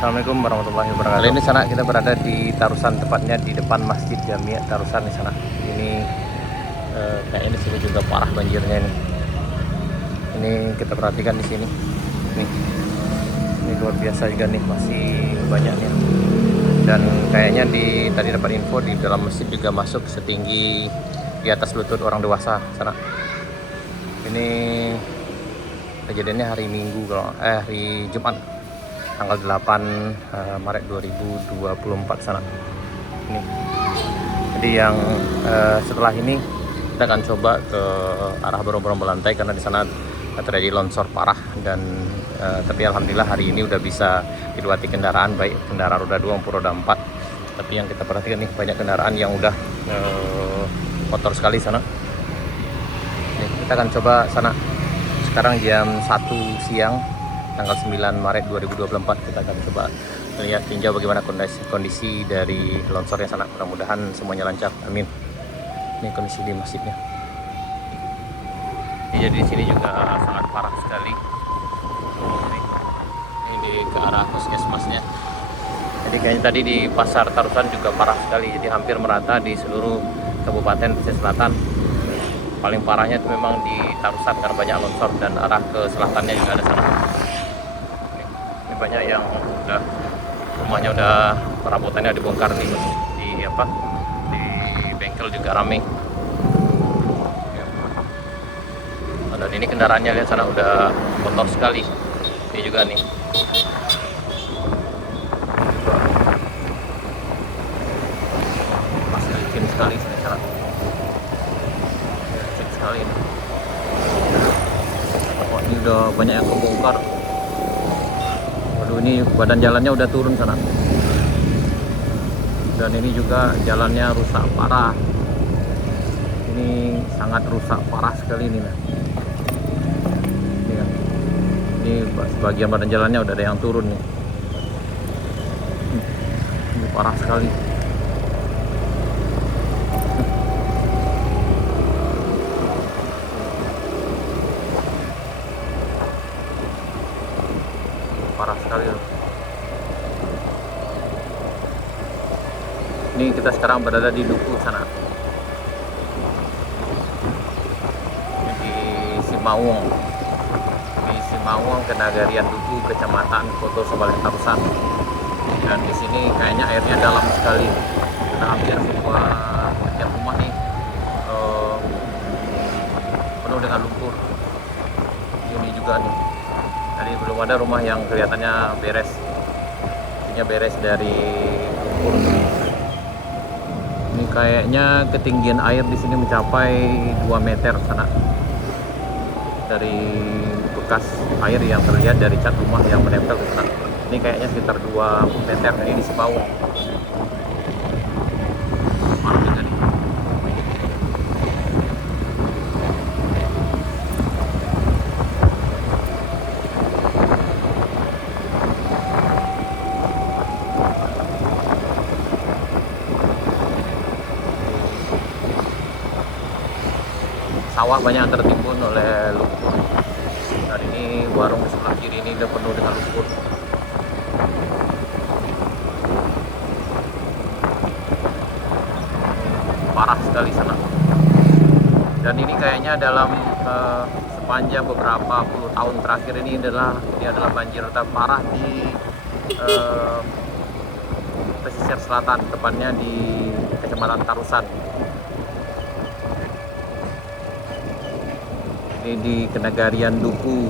Assalamualaikum warahmatullahi wabarakatuh. Kali ini sana kita berada di Tarusan, tepatnya di depan Masjid Jami' Tarusan di sana. Ini kayaknya di sini juga parah banjirnya ini. Ini kita perhatikan di sini. Ini luar biasa juga nih, masih banyak nih. Dan kayaknya tadi dapat info di dalam masjid juga masuk setinggi di atas lutut orang dewasa sana. Ini kejadiannya hari Minggu hari Jumat tanggal 8 Maret 2024 sana. Ini. Jadi yang setelah ini kita akan coba ke arah Bromo Lantai karena di sana terjadi longsor parah dan tapi alhamdulillah hari ini udah bisa dilewati kendaraan, baik kendaraan roda 2 maupun roda 4. Tapi yang kita perhatikan nih banyak kendaraan yang udah kotor sekali sana. Nih, kita akan coba sana. Sekarang jam 1 siang tanggal 9 Maret 2024 kita akan coba lihat tinjau bagaimana kondisi dari longsornya sana. Mudah-mudahan semuanya lancar, amin. Ini kondisi di masjidnya. Jadi di sini juga sangat parah sekali. Ini ke arah puskesmasnya. Jadi kayaknya tadi di pasar Tarusan juga parah sekali. Jadi hampir merata di seluruh Kabupaten Pesisir Selatan. Paling parahnya itu memang di Tarusan karena banyak longsor dan arah ke selatannya juga ada sana. Banyak yang rumahnya udah perabotannya dibongkar nih di bengkel juga rame. Dan ini kendaraannya lihat sana udah kotor sekali. Ini juga nih. Masih licin sekali sana. Licin sekali ini. Oh, ini udah banyak yang kebongkar. Ini badan jalannya udah turun sana, dan ini juga jalannya rusak parah. Ini sangat rusak parah sekali ini. Ini sebagian badan jalannya udah ada yang turun nih. Ini parah sekali. Parah sekali loh. Ini kita sekarang berada di Duku sana, di Simawung, Kenagarian Duku, Kecamatan Koto Sobaleh Tarusan. Dan di sini kayaknya airnya dalam sekali. Kita hampir semua tiap rumah nih penuh dengan lumpur. Ini juga nih. Tadi belum ada rumah yang kelihatannya beres. Artinya beres dari lumpur. Ini kayaknya ketinggian air di sini mencapai 2 meter sana. Dari bekas air yang terlihat dari cat rumah yang menempel ke sana. Ini kayaknya sekitar 2 meter. Ini di Sibawung. Sawah banyak yang tertimbun oleh lumpur. Dan ini warung di sebelah kiri ini udah penuh dengan lumpur. Parah sekali sana. Dan ini kayaknya dalam sepanjang beberapa puluh tahun terakhir ini adalah banjir terparah di pesisir selatan, tepatnya di Kecamatan Tarusan. Ini di Kenagarian Duku,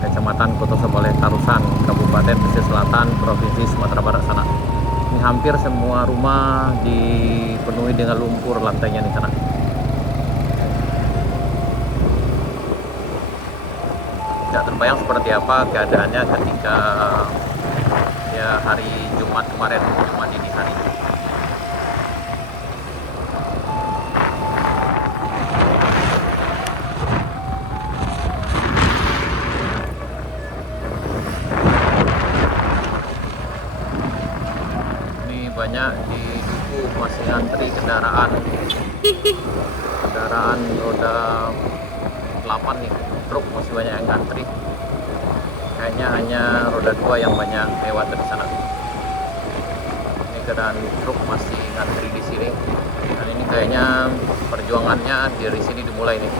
Kecamatan Koto Sobaleh Tarusan, Kabupaten Pesisir Selatan, Provinsi Sumatera Barat sana. Ini hampir semua rumah dipenuhi dengan lumpur lantainya di sana. Tidak terbayang seperti apa keadaannya ketika hari Jumat kemarin, Jumat dini hari. Banyak di Duku masih antri kendaraan roda 8 nih, truk masih banyak yang ngantri. kayaknya hanya roda 2 yang banyak lewat dari sana. Ini keadaan truk masih ngantri di sini. Dan ini kayaknya perjuangannya dari sini dimulai nih.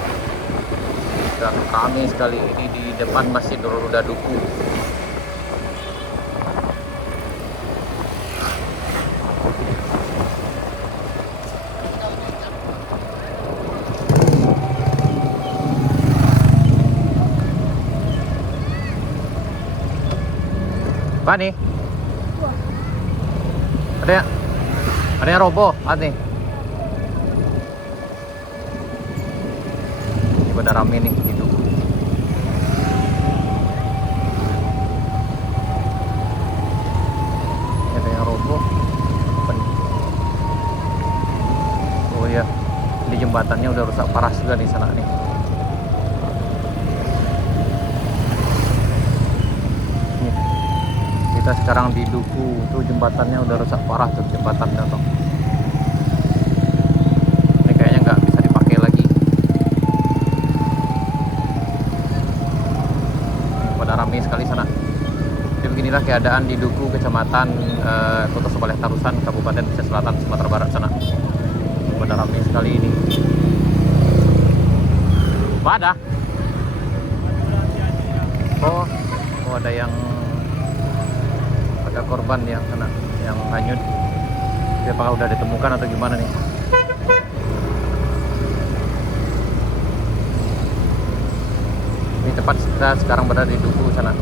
Sudah ramai sekali ini di depan Masjid Nurul Huda Duku. Apa nih? Ada yang roboh, nih. Ini pada rame nih di Duku. Ada yang roboh. Apa nih? Oh ya, di jembatannya udah rusak parah juga di sana nih. Kita sekarang di Duku, tuh jembatannya udah rusak parah tuh jembatannya tuh. Ini kayaknya nggak bisa dipakai lagi. Pada ramai sekali sana. Jadi beginilah keadaan di Duku, Kecamatan Kota Sebaleh Tarusan, Kabupaten Pesisir Selatan, Sumatera Barat sana. Pada ramai sekali ini. Pada? Oh, ada yang ada korban yang kena, yang hanyut. Apakah udah ditemukan atau gimana nih? Ini tempat kita sekarang berada di Duku sana.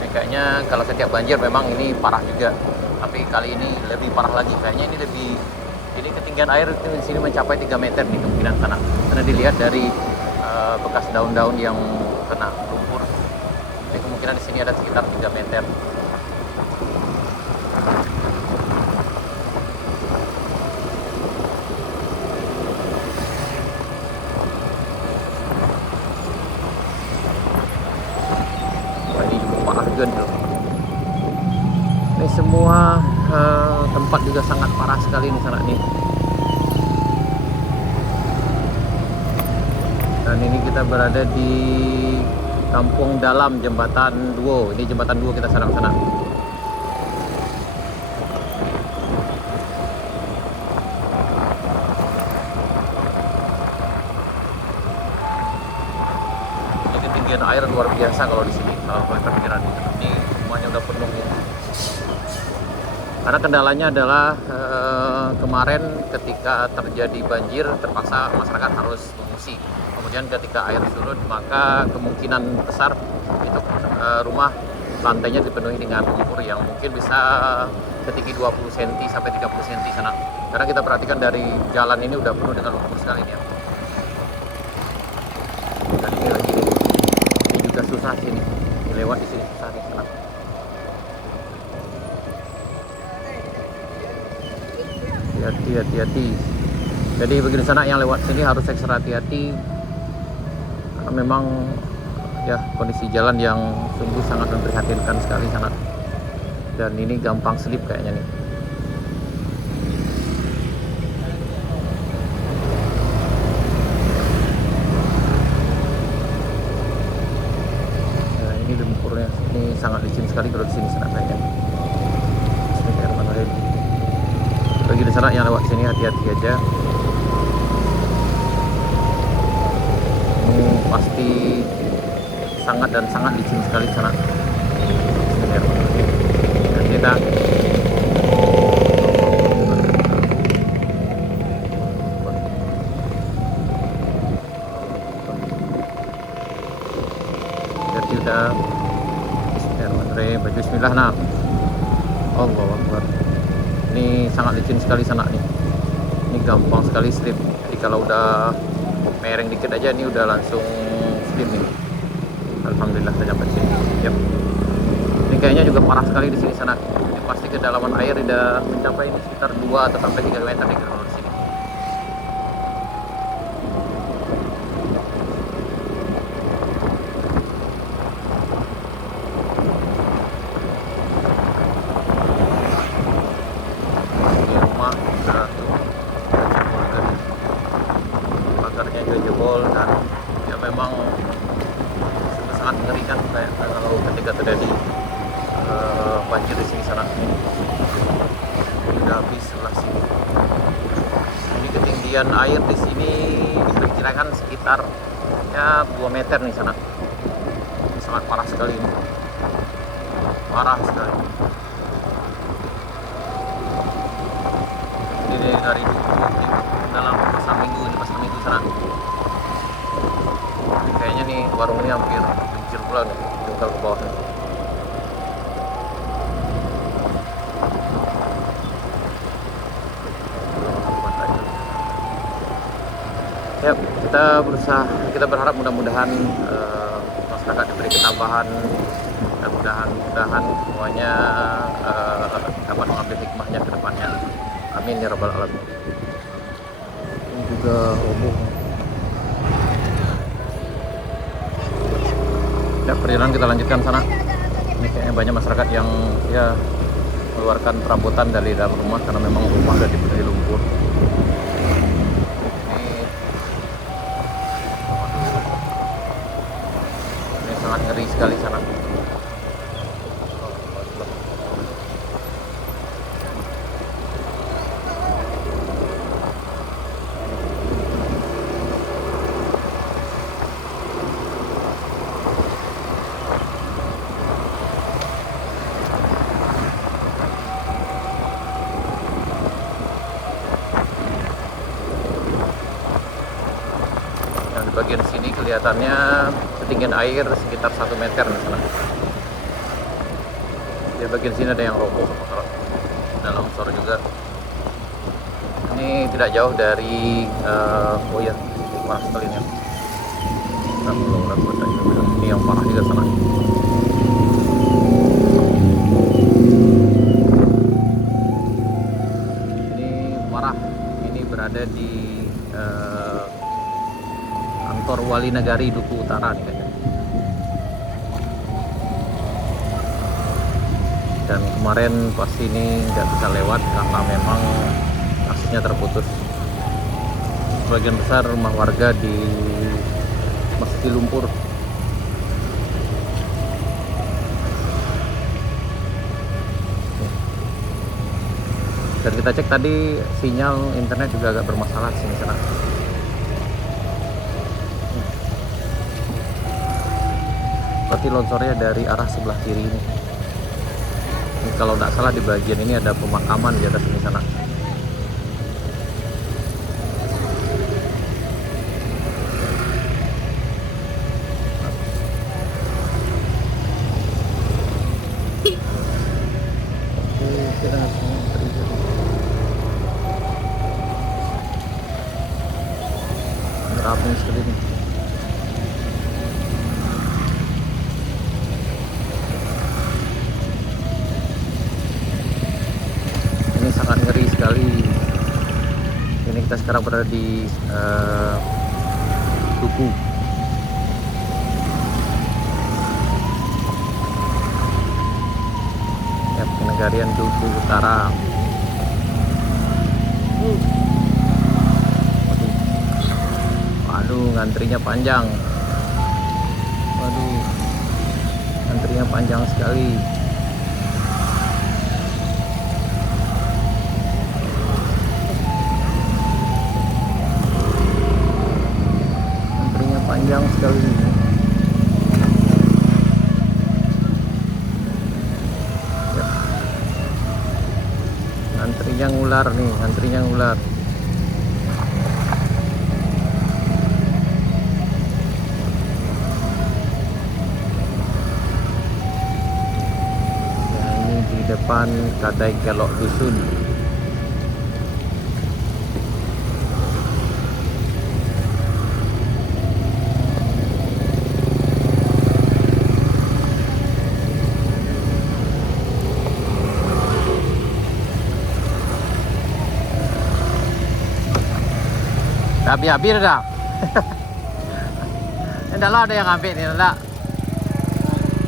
Ini kayaknya kalau setiap banjir memang ini parah juga, tapi kali ini lebih parah lagi. Kayaknya ini ketinggian air di sini mencapai 3 meter nih kemungkinan sana. Karena dilihat dari bekas daun-daun yang kena lumpur. Jadi kemungkinan di sini ada sekitar 3 meter. Wah, ini juga parah juga nih loh. Ini semua tempat juga sangat parah sekali di sana nih. Dan ini kita berada di Kampung Dalam Jembatan Duo. Ini Jembatan Duo kita sekarang sana. Ini ketinggian air luar biasa kalau di sini. Kalau kalian perkiraan ini semuanya udah penuh ya. Karena kendalanya adalah kemarin ketika terjadi banjir terpaksa masyarakat harus mengungsi. Kemudian ketika air surut maka kemungkinan besar itu rumah lantainya dipenuhi dengan lumpur yang mungkin bisa setinggi 20 cm sampai 30 cm sana. Karena kita perhatikan dari jalan ini udah penuh dengan lumpur sekali nih ya. Dan ini lagi nih. Ini juga susah sini. Ini lewat di sini susah nih sana. Hati-hati. Jadi begini sana yang lewat sini harus ekstra hati-hati. Memang ya kondisi jalan yang sungguh sangat memprihatinkan sekali sana. Dan ini gampang slip kayaknya nih. Nah, ini lumpurnya ini sangat licin sekali kalau di sini sana kayaknya. Bismillahirrahmanirrahim. Bagi di sana yang lewat sini hati-hati aja. Pasti sangat dan sangat licin sekali sana. Dan kita jadi udah Bismillahirrahmanirrahim. Bismillah nah. Allahu Akbar. Ini sangat licin sekali sana nih. Ini gampang sekali slip. Jadi kalau udah mereng dikit aja ini udah langsung slip nih. Alhamdulillah sudah sampai sini. Yap. Ini kayaknya juga parah sekali di sini sana. Ini pasti kedalaman air udah mencapai ini sekitar 2 atau sampai 3 meter nih kalau di sini. Ini rumah udah tuh jebol kan. Pagarnya juga jebol dan ya memang sangat mengerikan kayak kalau ketika terjadi banjir di sini sana. Sudah habis sebelah sini. Ini ketinggian air di sini diperkirakan sekitar ya 2 meter nih sana. Sangat parah sekali ini. Parah sekali. Ini dari dalam pasar minggu sana. Kayaknya nih warung ini hampir hancur pula nih, jungkal ke bawah nih. Ya, kita berharap mudah-mudahan masyarakat diberi ketabahan dan mudah-mudahan semuanya dapat mengambil hikmahnya ke depannya. Amin ya rabbal alamin. Ini juga roboh. Ya, perjalanan kita lanjutkan sana. Ini kayaknya banyak masyarakat yang ya mengeluarkan perabotan dari dalam rumah karena memang rumah sudah diberi lumpur. Ini sangat ngeri sekali sana. Di bagian sini kelihatannya ketinggian air sekitar 1 meter di sana. Di bagian sini ada yang roboh, ada longsor juga. Ini tidak jauh dari oh ya, parah sekali ini. Ini yang parah juga sana. Ini parah. Ini berada di kantor Wali Nagari Duku Utara nih kayaknya. Dan kemarin pasti ini nggak bisa lewat karena memang aksesnya terputus. Sebagian besar rumah warga masih di lumpur. Dan kita cek tadi sinyal internet juga agak bermasalah di sini sana. Berarti longsornya dari arah sebelah kiri ini. Ini kalau tidak salah di bagian ini ada pemakaman di atas ini sana. Rapi sekali ini. Ini sangat ngeri sekali. Ini kita sekarang berada di Duku. Ya, Penegarian Duku Utara. Waduh, ngantrinya panjang. Waduh, antrinya panjang sekali. Antrinya panjang sekali. Ya. Antrinya ngular nih, antrinya ngular. Depan Kadai Kelok Dusun. Habis-habis dah. Enggak lah ada yang ambil ni enggak.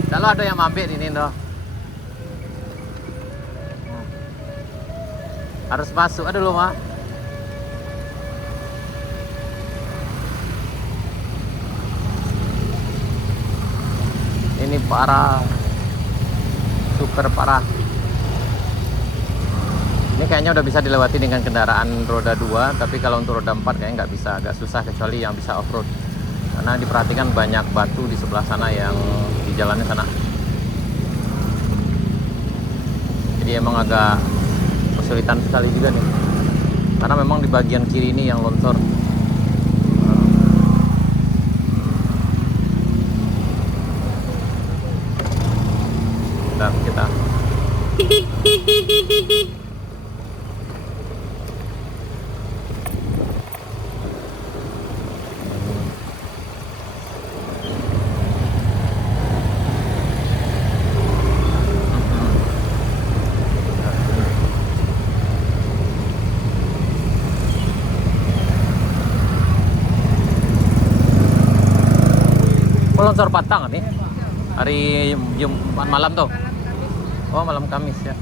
Enggak lah ada yang ambil ini dah. Harus masuk ada loh mah. ini parah, super parah. Ini kayaknya udah bisa dilewati dengan kendaraan roda 2, tapi kalau untuk roda 4 kayaknya nggak bisa, agak susah kecuali yang bisa off-road. Karena diperhatikan banyak batu di sebelah sana yang di jalannya sana. Jadi emang agak kesulitan sekali juga nih. Karena memang di bagian kiri ini yang longsor. Bentar, kita longsor patang nih hari Jumat malam tuh. Oh, malam Kamis ya.